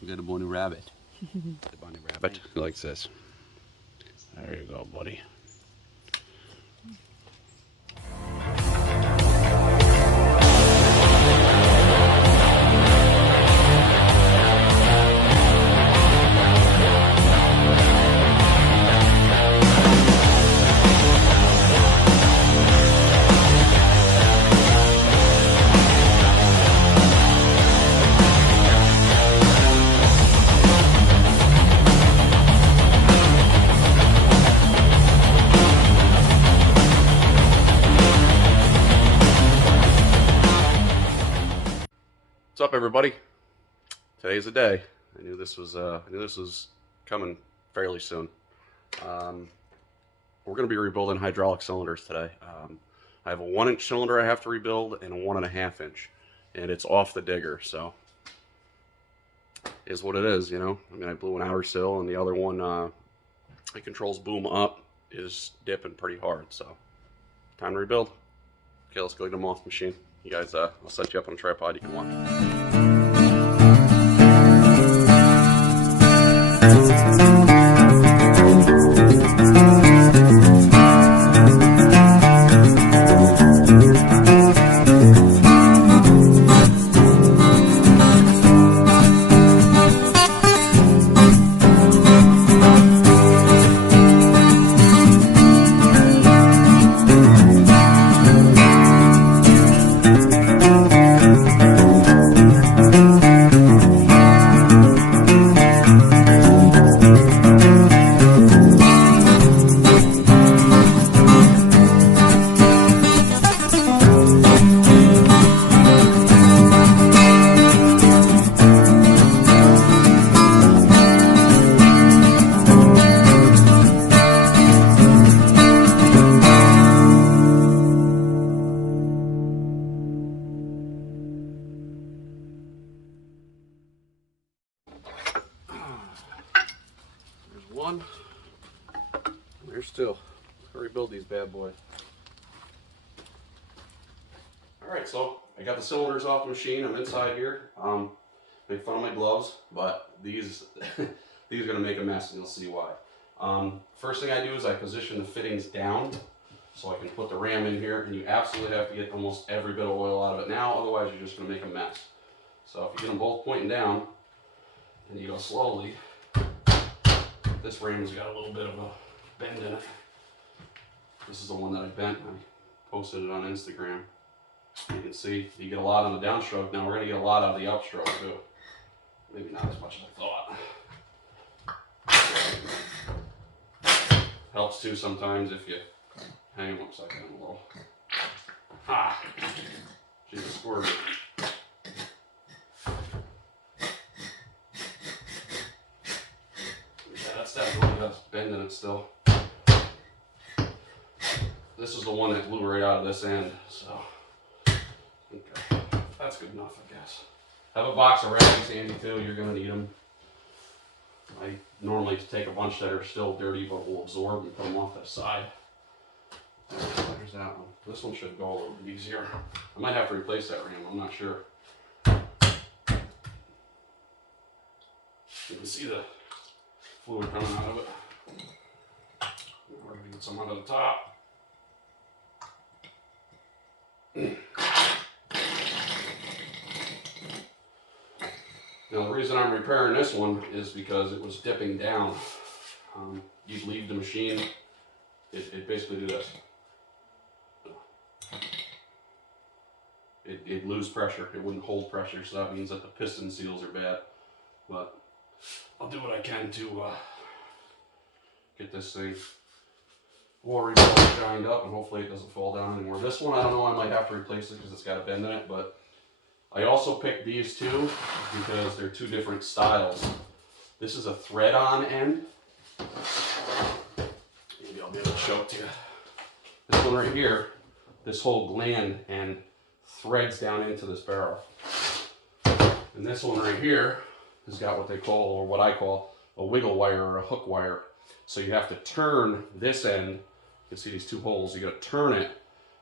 We got a bunny rabbit. The bunny rabbit likes this. There you go, buddy. What's up, everybody? Today's the day. I knew this was coming fairly soon. We're going to be rebuilding hydraulic cylinders today. I have a 1-inch cylinder I have to rebuild and a 1.5 inch, and it's off the digger, so is what it is, you know. I mean, I blew an outer sill, and the other one, it controls boom up, is dipping pretty hard. So time to rebuild. Okay, let's go get them off the machine. You guys, I'll set you up on a tripod. You can watch. One. There's two. Let's rebuild these bad boys. Alright, so I got the cylinders off the machine. I'm inside here. Make fun of my gloves, but these these are going to make a mess, and you'll see why. First thing I do is I position the fittings down so I can put the ram in here, and you absolutely have to get almost every bit of oil out of it now, otherwise you're just going to make a mess. So if you get them both pointing down and you go slowly, this ram's got a little bit of a bend in it. This is the one that I bent. I posted it on Instagram. You can see you get a lot on the downstroke. Now we're going to get a lot out of the upstroke too. Maybe not as much as I thought. Helps too sometimes if you hang them upside down a little. Ha! She's a squirter. That's definitely got bend in it still. This is the one that blew right out of this end, so okay, that's good enough, I guess. Have a box of rags handy too. You're gonna need them. I normally take a bunch that are still dirty but will absorb and put them off the side. There's that one. This one should go a little bit easier. I might have to replace that ram. I'm not sure. You can see the fluid coming out of it. We're going to get some out of the top. Now the reason I'm repairing this one is because it was dipping down. You'd leave the machine, it basically do this. It'd lose pressure, it wouldn't hold pressure, so that means that the piston seals are bad. But I'll do what I can to get this thing all shined up, and hopefully it doesn't fall down anymore. This one, I don't know, I might have to replace it because it's got a bend in it, but I also picked these two because they're two different styles. This is a thread-on end. Maybe I'll be able to show it to you. This one right here, this whole gland end threads down into this barrel. And this one right here has got what they call, or what I call, a wiggle wire or a hook wire. So you have to turn this end. You can see these two holes. You got to turn it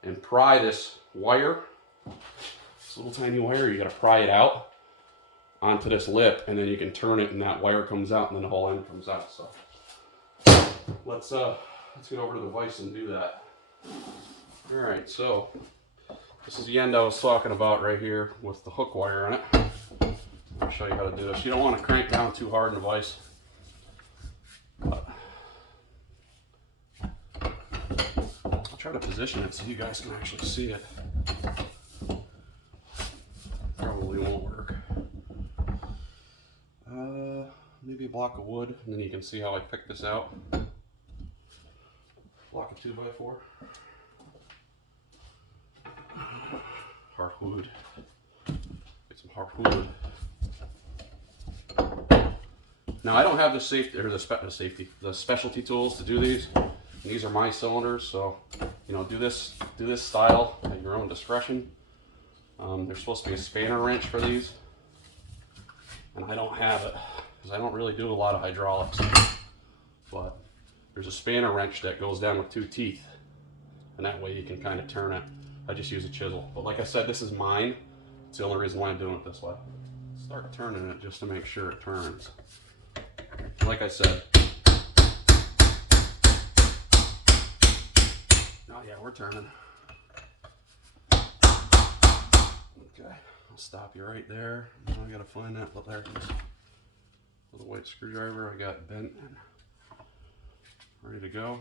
and pry this wire. This little tiny wire, you got to pry it out. onto this lip, and then you can turn it and that wire comes out and then the whole end comes out. So let's get over to the vise and do that. All right, so this is the end I was talking about right here with the hook wire on it. I'll show you how to do this. You don't want to crank down too hard in the vise. But I'll try to position it so you guys can actually see it. Probably won't work. Maybe a block of wood, and then you can see how I picked this out. Block of 2x4. Hardwood. Get some hardwood. Now I don't have the safety or the specialty tools to do these. These are my cylinders, so you know, do this style at your own discretion. There's supposed to be a spanner wrench for these, and I don't have it because I don't really do a lot of hydraulics. But there's a spanner wrench that goes down with 2 teeth, and that way you can kind of turn it. I just use a chisel. But like I said, this is mine. It's the only reason why I'm doing it this way. Start turning it just to make sure it turns. Like I said. Oh yeah, we're turning. Okay, I'll stop you right there. Now I gotta find that. Look, there it is. With a white screwdriver, I got bent and ready to go.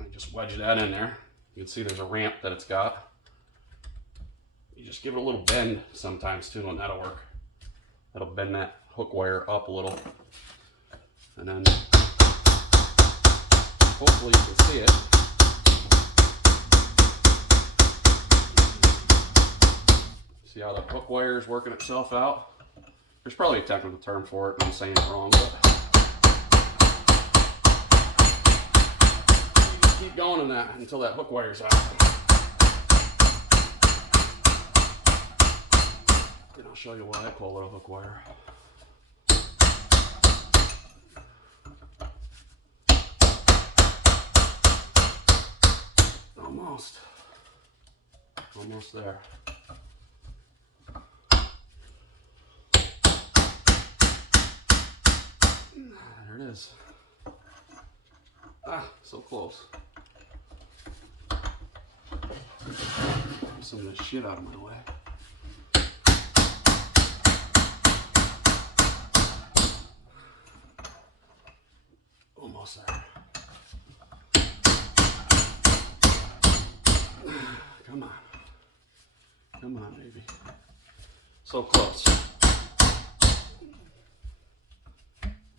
I just wedge that in there. You can see there's a ramp that it's got. You just give it a little bend sometimes too, and that'll work. That'll bend that hook wire up a little. And then hopefully you can see it. See how the hook wire is working itself out? There's probably a technical term for it, and I'm saying it wrong, but keep going on that until that hook wire's out. And I'll show you why I pull a hook wire. Almost there. There it is. Ah, so close. Get some of this shit out of my way. Almost there. Come on. Come on, baby. So close.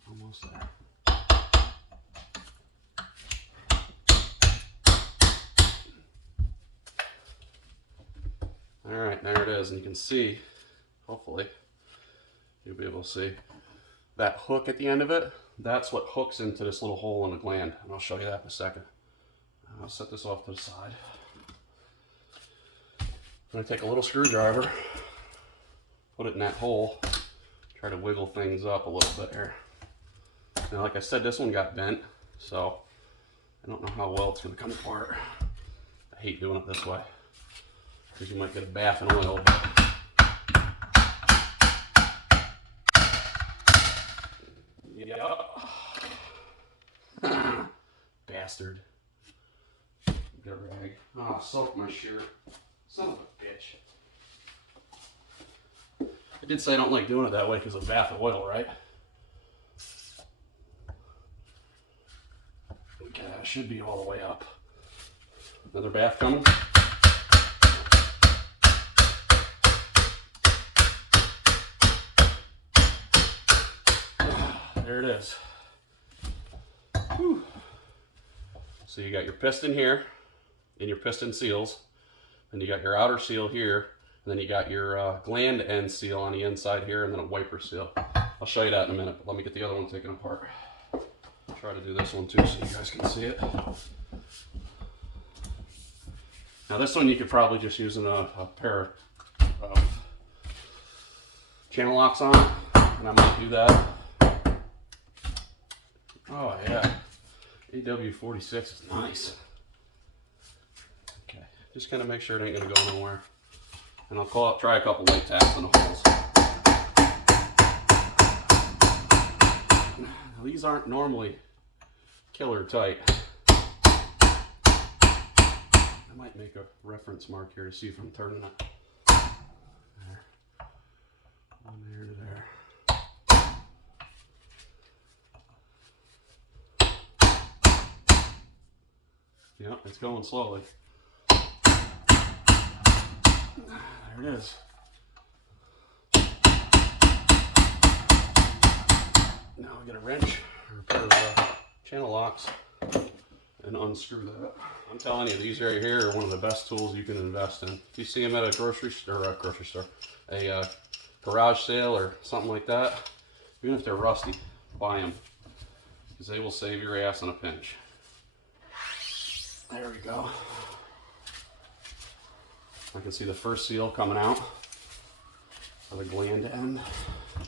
Almost there. All right, there it is. And you can see, hopefully, you'll be able to see that hook at the end of it. That's what hooks into this little hole in the gland. And I'll show you that in a second. I'll set this off to the side. I'm going to take a little screwdriver, put it in that hole, try to wiggle things up a little bit here. Now, like I said, this one got bent, so I don't know how well it's going to come apart. I hate doing it this way, because you might get a bath in oil. Yeah. Bastard. Get a rag. Oh, soaked my shirt. Son of a bitch. I did say I don't like doing it that way because of bath of oil, right? Okay, that should be all the way up. Another bath coming. There it is. Whew. So you got your piston here and your piston seals. And you got your outer seal here, and then you got your gland end seal on the inside here, and then a wiper seal. I'll show you that in a minute, but let me get the other one taken apart. I'll try to do this one too so you guys can see it. Now this one you could probably just use a pair of channel locks on, and I might do that. Oh yeah, AW46 is nice. Just kind of make sure it ain't gonna go nowhere. And I'll try a couple light taps in the holes. Now, these aren't normally killer tight. I might make a reference mark here to see if I'm turning it. There. One there to there. Yep, it's going slowly. There it is. Now we get a wrench, or a pair of channel locks, and unscrew that. I'm telling you, these right here are one of the best tools you can invest in. If you see them at a grocery store, a garage sale or something like that, even if they're rusty, buy them, because they will save your ass in a pinch. There we go. I can see the first seal coming out of the gland end. I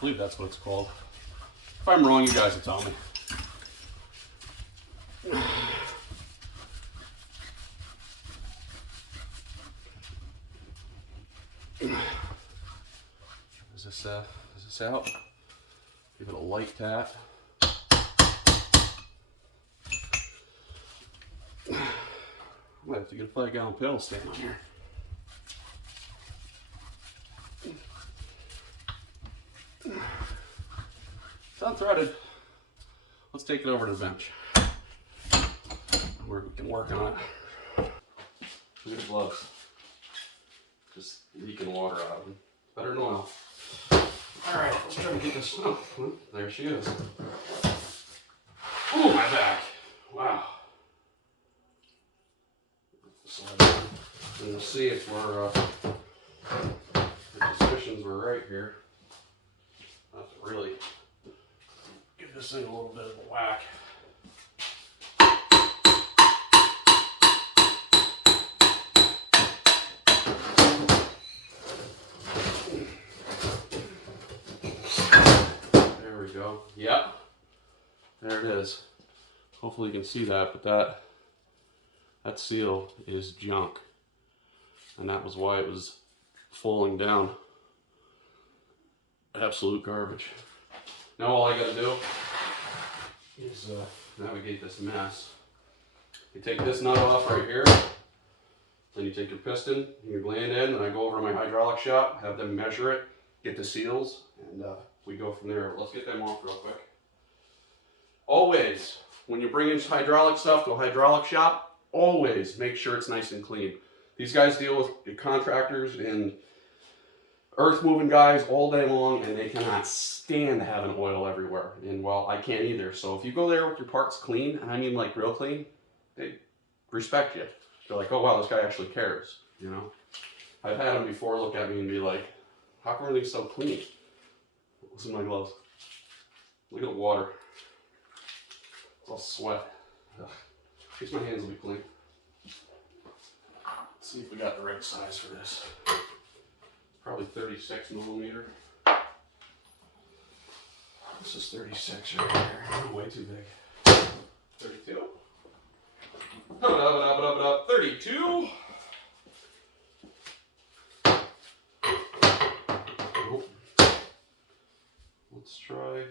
believe that's what it's called. If I'm wrong, you guys will tell me. Is this out? Give it a light tap. I might have to get a 5-gallon pail stand on here. It's unthreaded. Let's take it over to the bench where we can work on it. Look at the gloves. Just leaking water out of them. Better than oil. Alright, let's try to get this. Oh, there she is. Oh, my back. Wow. And we'll see if we're the suspicions were right here. I'll have to really give this thing a little bit of a whack. There we go. Yep. There it is. Hopefully you can see that, but that seal is junk. And that was why it was falling down. Absolute garbage. Now all I gotta do is navigate this mess. You take this nut off right here, then you take your piston and your gland end, and I go over to my hydraulic shop, have them measure it, get the seals, and we go from there. Let's get them off real quick. Always, when you bring in hydraulic stuff to a hydraulic shop, always make sure it's nice and clean. These guys deal with contractors and earth moving guys all day long, and they cannot stand having oil everywhere. And well, I can't either. So if you go there with your parts clean, and I mean like real clean, they respect you. They're like, oh wow, this guy actually cares, you know? I've had them before look at me and be like, how come are they so clean? What's in my gloves? Look at the water. It's all sweat. Ugh. At least my hands will be clean. Let's see if we got the right size for this. Probably 36 millimeter. This is 36 right here. Way too big. 32. 32. Nope. Let's try.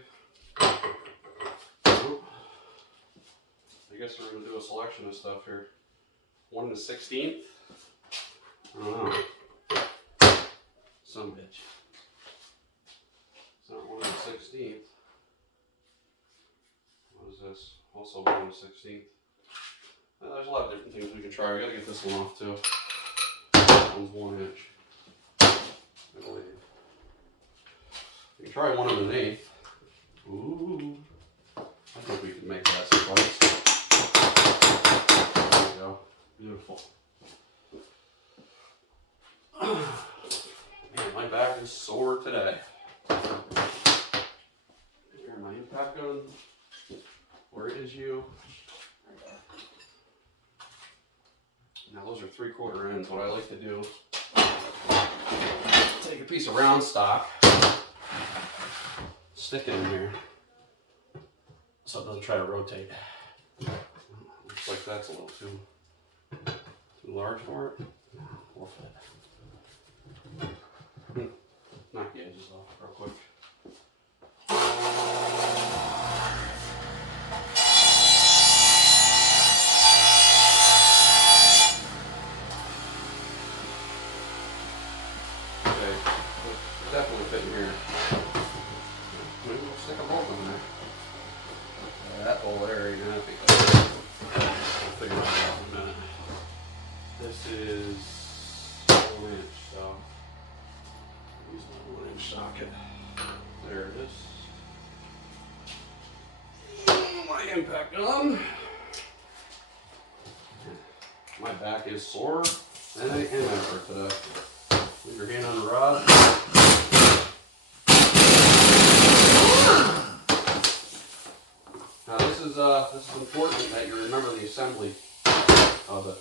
Nope. I guess we're going to do a selection of stuff here. 1/16. I don't know. Some bitch. It's not 1/16. What is this? Also 1/16. There's a lot of different things we can try. We gotta get this one off too. That one's 1 inch. I believe. We can try 1/8. Ooh. I think we can make that suffice. There we go. Beautiful. Man, my back is sore today. Here, my impact gun. Where is you? Now those are 3/4 ends. What I like to do, take a piece of round stock, stick it in there, so it doesn't try to rotate. Looks like that's a little too large for it. We'll fit. Definitely fit in here. Maybe we'll stick a bolt in there. That whole area ain't gonna be good. We'll figure it out in a minute. This is 1 inch, so use my 1 inch socket. There it is. My impact gun. My back is sore and I am effort today. Leave your hand on the rod. Now this is important that you remember the assembly of it.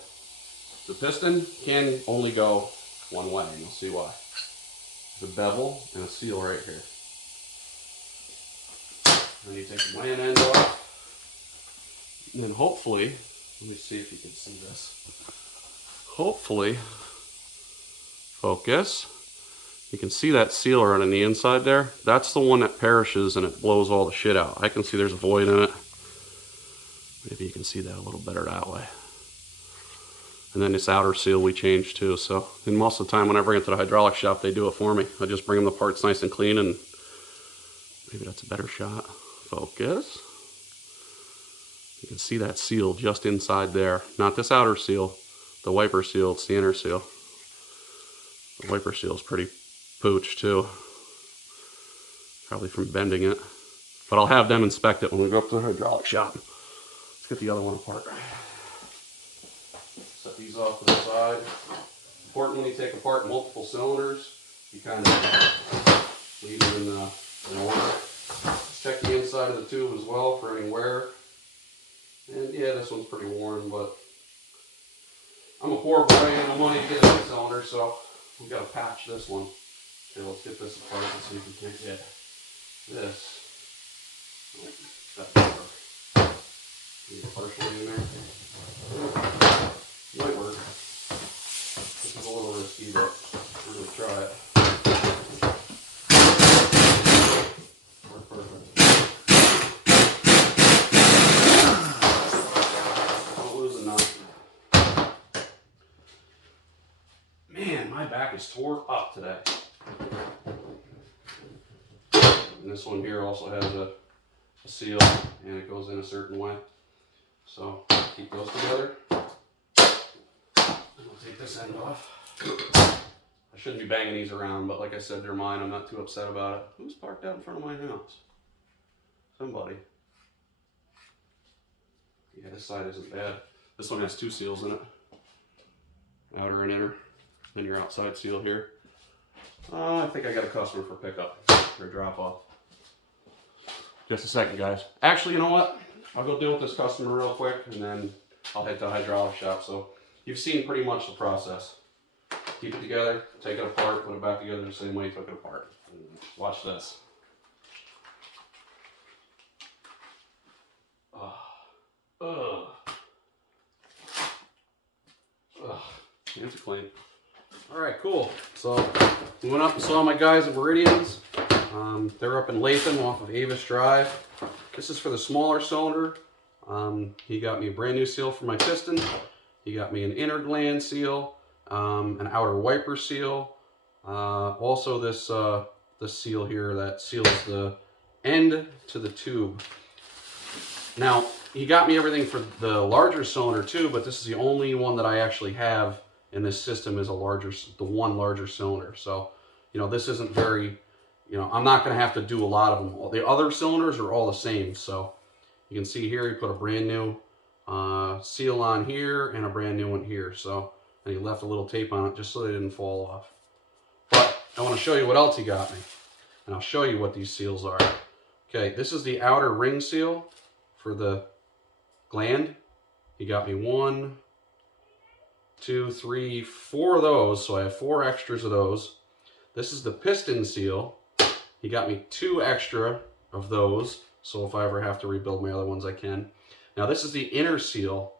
The piston can only go one way, and you'll see why. There's a bevel and a seal right here. Then you take the gland end off, and then hopefully, let me see if you can see this. Hopefully, focus. You can see that seal right on the inside there. That's the one that perishes and it blows all the shit out. I can see there's a void in it. Maybe you can see that a little better that way. And then this outer seal we changed too. So, and most of the time when I bring it to the hydraulic shop, they do it for me. I just bring them the parts nice and clean, and maybe that's a better shot. Focus. You can see that seal just inside there. Not this outer seal, the wiper seal, it's the inner seal. The wiper seal is pretty pooched too. Probably from bending it. But I'll have them inspect it when we go up to the hydraulic shop. Let's get the other one apart. Set these off to the side. Important when you take apart multiple cylinders, you kind of leave them in order. Check the inside of the tube as well for any wear. And yeah, this one's pretty worn, but I'm a poor boy and no money to get a new cylinder, so we've got to patch this one. Okay, let's get this apart and see if we can't get this. Partially in there. Might work. This is a little risky, but we're going to try it. Work perfect. Don't lose a nut. Man, my back is tore up today. And this one here also has a seal, and it goes in a certain way. So keep those together. I'll take this end off. I shouldn't be banging these around, but like I said, they're mine. I'm not too upset about it. Who's parked out in front of my house? Somebody. Yeah, this side isn't bad. This one has 2 seals in it. Outer and inner. Then your outside seal here. I think I got a customer for pickup or drop off. Just a second, guys. Actually, you know what? I'll go deal with this customer real quick, and then I'll head to the hydraulic shop. So you've seen pretty much the process. Keep it together, take it apart, put it back together the same way you took it apart. Watch this. Hands are clean. Alright, cool. So we went up and saw my guys at Meridian's. They're up in Latham off of Avis Drive. This is for the smaller cylinder. He got me a brand new seal for my piston. He got me an inner gland seal, an outer wiper seal. Also this seal here that seals the end to the tube. Now, he got me everything for the larger cylinder too, but this is the only one that I actually have in this system is the one larger cylinder. So, you know, this isn't very, you know, I'm not going to have to do a lot of them. The other cylinders are all the same. So you can see here, he put a brand new seal on here and a brand new one here. So, and he left a little tape on it just so they didn't fall off. But I want to show you what else he got me. And I'll show you what these seals are. Okay, this is the outer ring seal for the gland. He got me 1, 2, 3, 4 of those. So I have 4 extras of those. This is the piston seal. He got me 2 extra of those. So if I ever have to rebuild my other ones, I can. Now this is the inner seal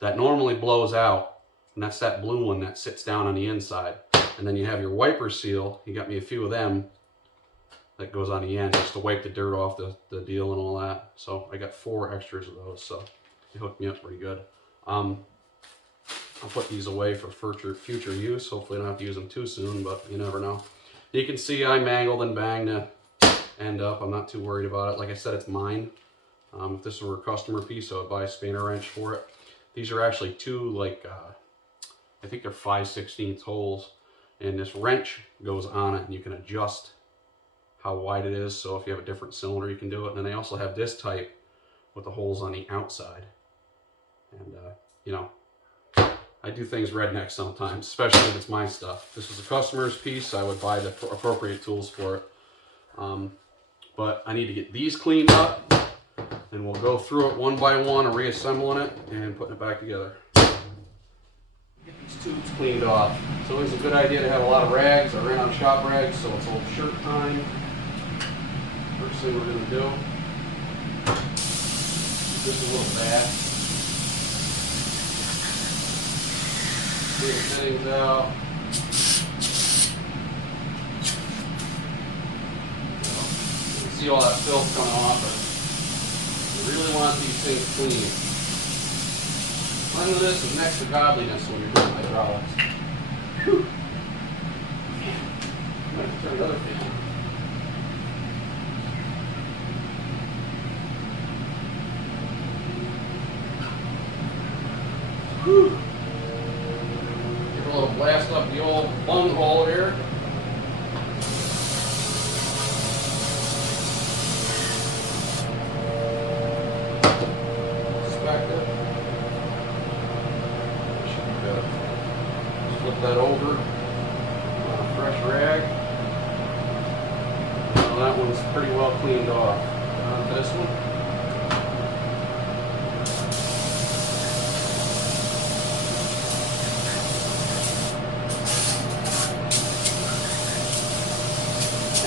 that normally blows out. And that's that blue one that sits down on the inside. And then you have your wiper seal. He got me a few of them that goes on the end just to wipe the dirt off the deal and all that. So I got 4 extras of those. So they hooked me up pretty good. I'll put these away for future use. Hopefully I don't have to use them too soon, but you never know. You can see I mangled and banged the end up. I'm not too worried about it. Like I said, it's mine. If this were a customer piece, I would buy a spanner wrench for it. These are actually two, like, I think they're 5/16 holes. And this wrench goes on it, and you can adjust how wide it is. So if you have a different cylinder, you can do it. And then they also have this type with the holes on the outside. And, you know, I do things redneck sometimes, especially if it's my stuff. If this was a customer's piece, I would buy the appropriate tools for it. But I need to get these cleaned up, and we'll go through it one by one and reassembling it and putting it back together. Get these tubes cleaned off. It's always a good idea to have a lot of rags. I ran out of shop rags, so it's old shirt time. First thing we're going to do, this is a little bad. Clean the fittings out. You can see all that filth coming off, but you really want these things clean. None of this is next to godliness when you're doing hydraulics. Whew. Man, I'm going to turn the other thing on. Whew. Give a little blast up the old bung hole here. Inspect it. Should be good. Flip that over on a fresh rag. Well, that one's pretty well cleaned off. On to this one.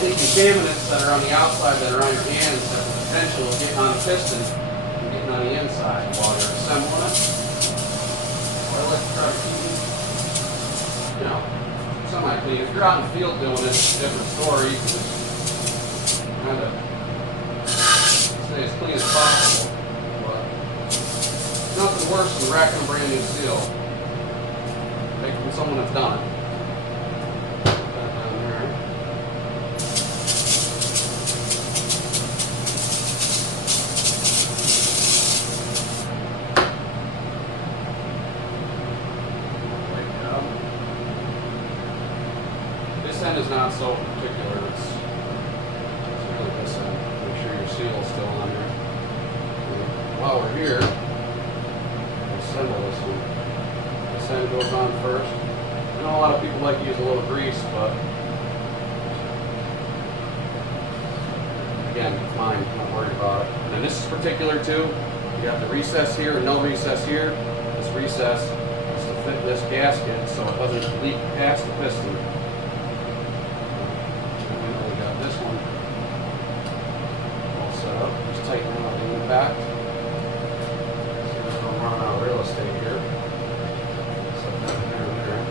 Any contaminants that are on the outside that are on your hands have the potential of getting on the piston and getting on the inside while you're assembling it. What I like to try to keep it, you know, semi-clean. If you're out in the field doing this, it's a different story. You can just kind of stay as clean as possible. But nothing worse than racking a brand new seal. Take it from someone that's done it. This end is not so particular. It's really this end. Make sure your seal is still on there. While we're here, we'll assemble this one. This end goes on first. I know a lot of people like to use a little grease, but again, it's mine. I'm not worried about it. And this is particular too. You have the recess here and no recess here. This recess is to fit this gasket so it doesn't leak past the piston. Tighten out in the back. So we're going to run out of real estate here. Set that there and there.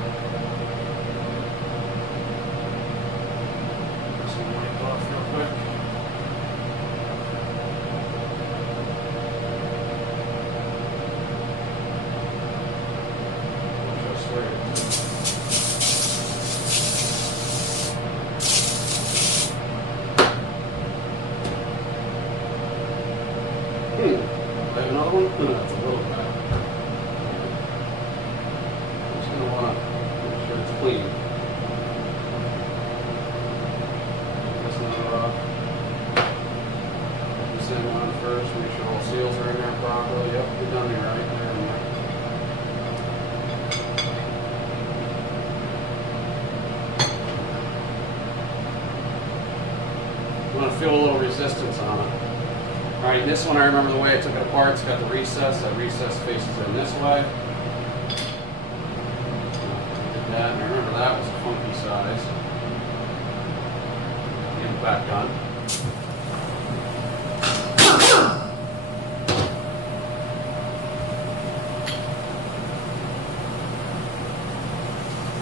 Get some light off real quick. Just wait. I have another one? No, that's a little bit. I'm just going to want to make sure it's clean. This one off. This end on first, make sure all seals are in there properly. Yep, you're done there, right there. You want to feel a little resistance on it. Alright, this one I remember the way I took it apart. It's got the recess. That recess faces in this way. Did that, and I remember that was a funky size. Get it back on.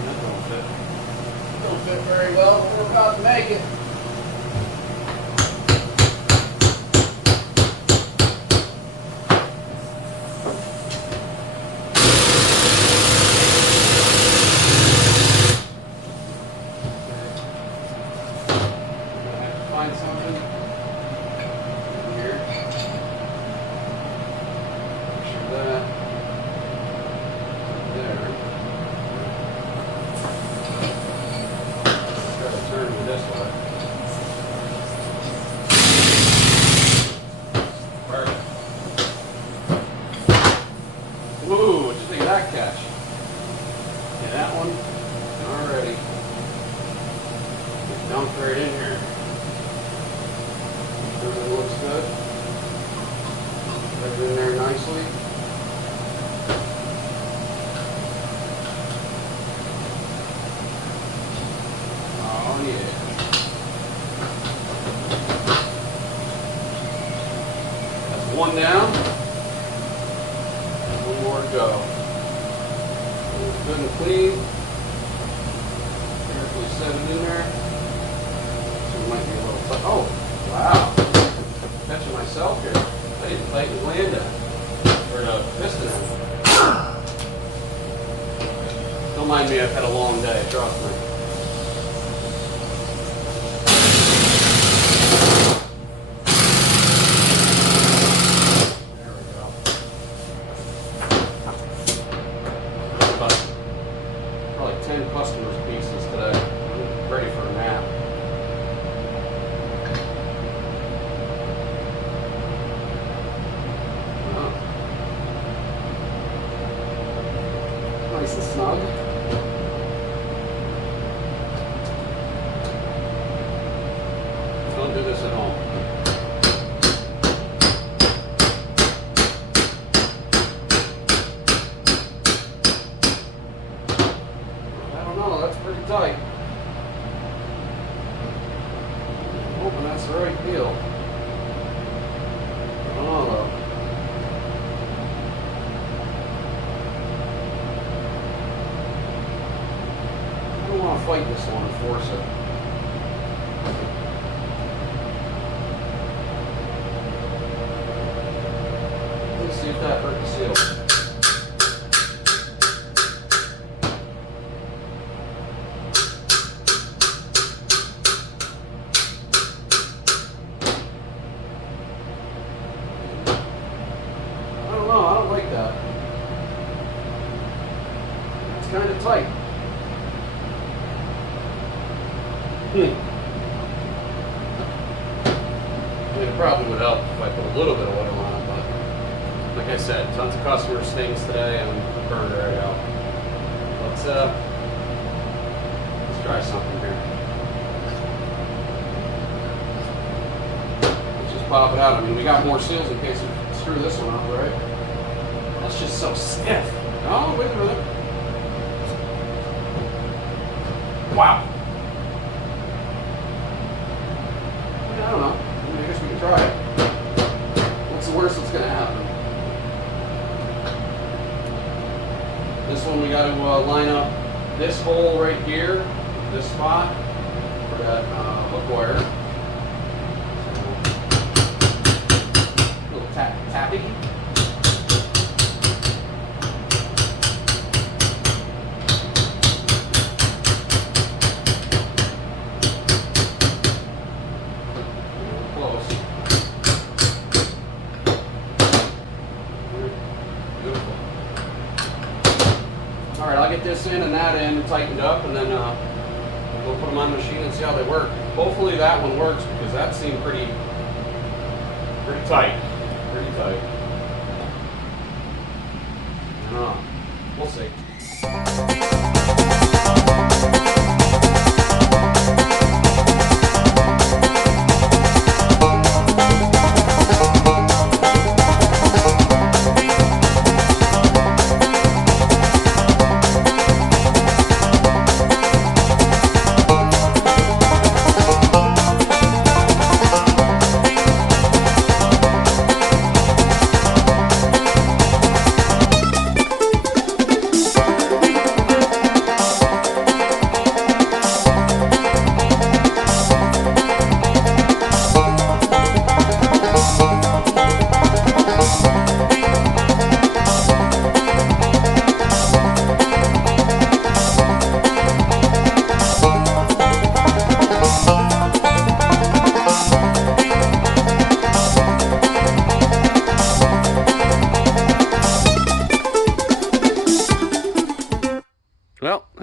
That don't fit. Don't fit very well, but we're about to make it. find something here. Picture that. There. Try to turn me this way. Perfect. Whoa, what'd you think of that catch? Yeah, that one already dumped right in here. Everything looks good. Put it in there nicely. Oh yeah. That's one down. One more to go. Good and clean. Carefully set it in there. So it might be a little tight. Oh, wow. Catching myself here. I didn't tighten the gland in. Or the piston in. Don't mind me, I've had a long day, trust me. Customers pieces today. I'm ready for a nap. Oh. Nice and snug. Don't do this at home. Pretty tight. I'm hoping that's the right deal. I don't know though. I don't want to fight this one and force it. Let's see if that hurt the seal. That. It's kind of tight. I mean, it probably would help if I put a little bit of oil on it, but like I said, tons of customer stings today and it burned right out. Let's try something here. Let's just pop it out. I mean, we got more seals in case we screw this one up, right? That's just so stiff. Oh, wait a minute. Wow. I don't know. I guess we can try it. What's the worst that's going to happen? This one we got to line up this hole right here, this spot, for that hook wire. A little tappy. Alright, I'll get this in and that in tightened up, and then we'll put them on the machine and see how they work. Hopefully that one works, because that seemed pretty tight. Pretty tight. I don't know. We'll see.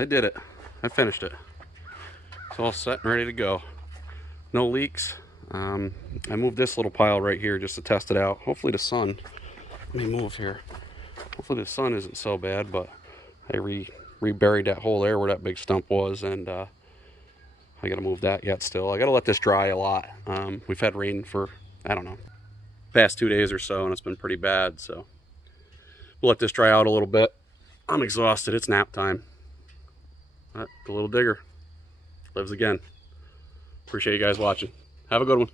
did it. I finished it. It's all set and ready to go. No leaks. I moved this little pile right here just to test it out. Hopefully the sun, let me move here. Hopefully the sun isn't so bad, but I reburied that hole there where that big stump was, and I gotta move that yet still. I gotta let this dry a lot. We've had rain for, I don't know, past 2 days or so, and it's been pretty bad, so we'll let this dry out a little bit. I'm exhausted. It's nap time. But the little digger lives again. Appreciate you guys watching. Have a good one.